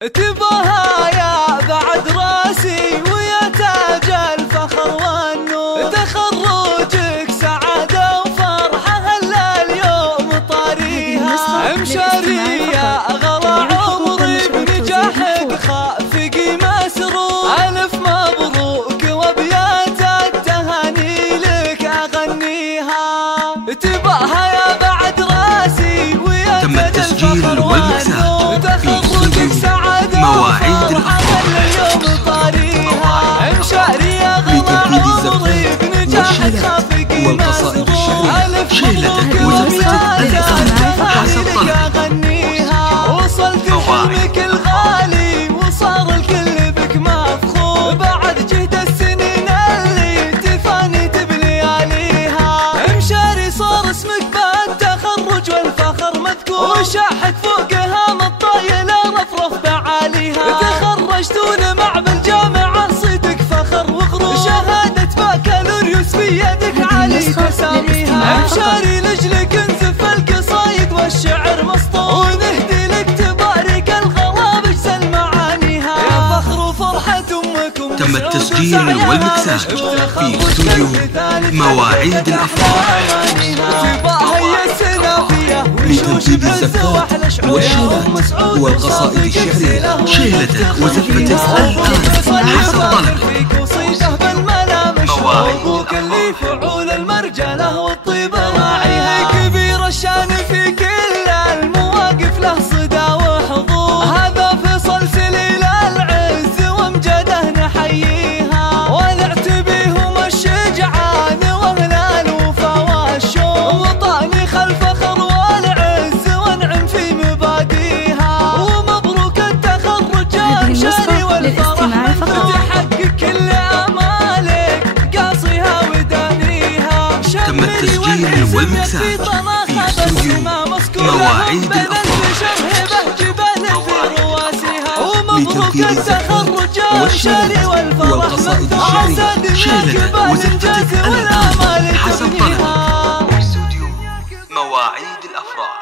تباها يا بعد راسي ويا تاج الفخر والنور، تخرجك سعادة وفرحة هلا اليوم طاريها، مشارية غلا عمري بنجاحك خافق مسرور، ألف مبروك وابيات التهاني لك أغنيها. تباها يا بعد راسي ويا تم التسجيل والمكساج في مواعيد الأفراح لتنفيذ الزفات والشيلات والقصائد الشعرية، شيلتك وزفتك الأغاني حسب طلبك. وصلت حلمك الغالي وصار الكل بك مفخور، بعد جهد السنين اللي تفاني تبني عليها، مشاري صار اسمك بالتخرج والفخر مذكور، وشاحت فوقها مطايل رفرف بعاليها، تخرجتون مع بالجامعة صيدك فخر وغرور، شهادة بكالوريوس في يدك علي تساميها، مشاري لجلك انزف القصايد والشعر مسطور، ونهدي لك تبارك الغلا بجزل معانيها، يا فخر وفرحة امكم. تم التسجيل والمكساج في استوديو مواعيد الأفراح لتنفيذ الزفات والشيلات والقصائد الشعرية، شيلتك وزفتك الآن حسب طلبك. مواعيد اللي فعول المرجله والطيب راعيها، كبير الشان في كل المواقف له صدى وحضور، هذا فيصل سليل العز وامجده نحييها، ونعتبيهم الشجعان واهل الوفا والشوق، وطاني خلف فخر والعز وانعم في مباديها، ومبروك التخرج يا مشاري والفرح تحقق كل امالك قاصيها ودانيها. تم التسجيل والمكساج في استوديو مواعيد الأفراح لتنفيذ الزفات والشيلات والقصائد الشعرية، شيلتك وزفتك الآن حسب طلبك. استوديو مواعيد الأفراح.